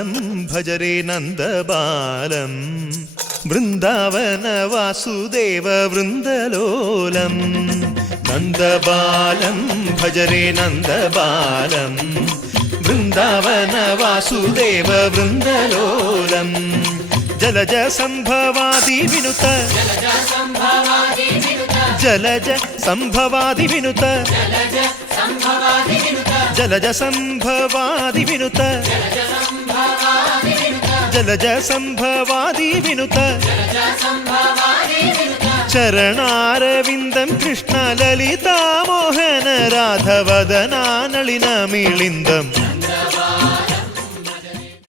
നന്ദബാലം ഭജരേ നന്ദബാലം Vrindavana Vasudeva വൃന്ദലോലം നന്ദബാലം ഭജരേ നന്ദബാലം Vrindavana Vasudeva വൃന്ദലോലം Jalaja സംഭവാദി വിനുത Jalaja സംഭവാദി വിനുത Jalaja സംഭവാദി വിനുത Jalaja സംഭവാദി വിനുത ചരണാരവിന്ദം Krishna Lalita Mohana രാധവദനാനളിന മിളിന്ദം